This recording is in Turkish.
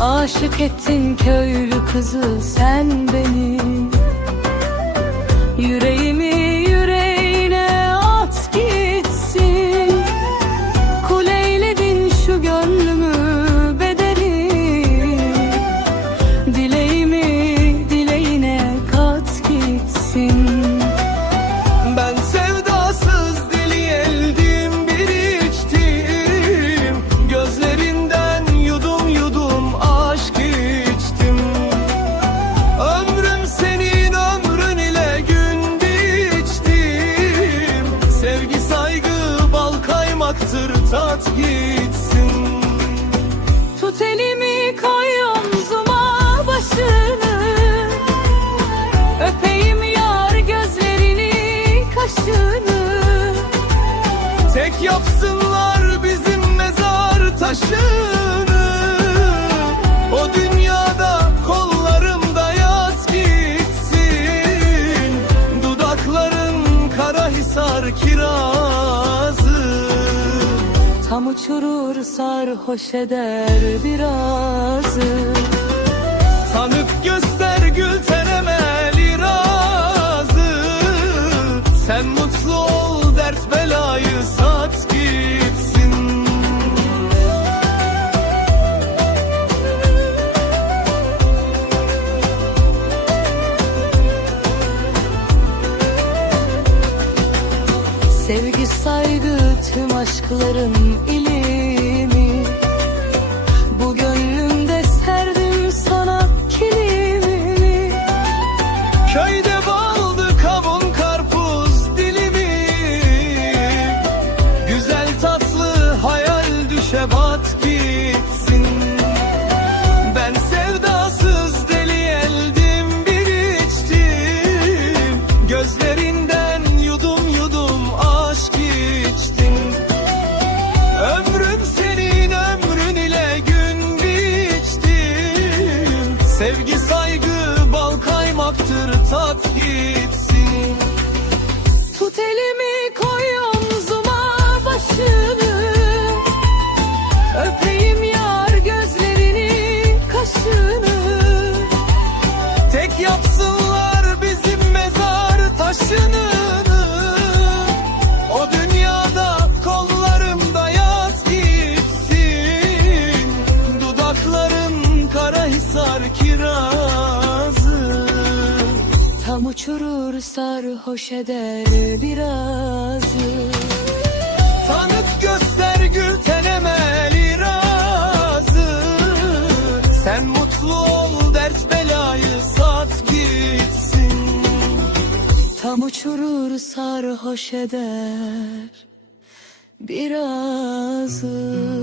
Aşık ettin köylü kızı sen beni Yüreğimi kaymaktır tat gitsin. Tut elimi koy omzuma başını. Öpeyim yar gözlerini kaşını. Tek yapsınlar bizim mezar taşını. O dünyada kollarımda yaz gitsin. Dudakların kara hisar kirazı Tam uçurur sarhoş eder birazı. Tanık göster gül tenemeli razı Sen mutlu ol dert belayı sat gitsin. Sevgi saygı tüm aşkların Sevgi saygı bal kaymaktır tat gitsin Tam uçurur sarhoş eder birazı. Tanık göster gül tenemeli razı Sen mutlu ol dert belayı sat gitsin. Tam uçurur sarhoş eder birazı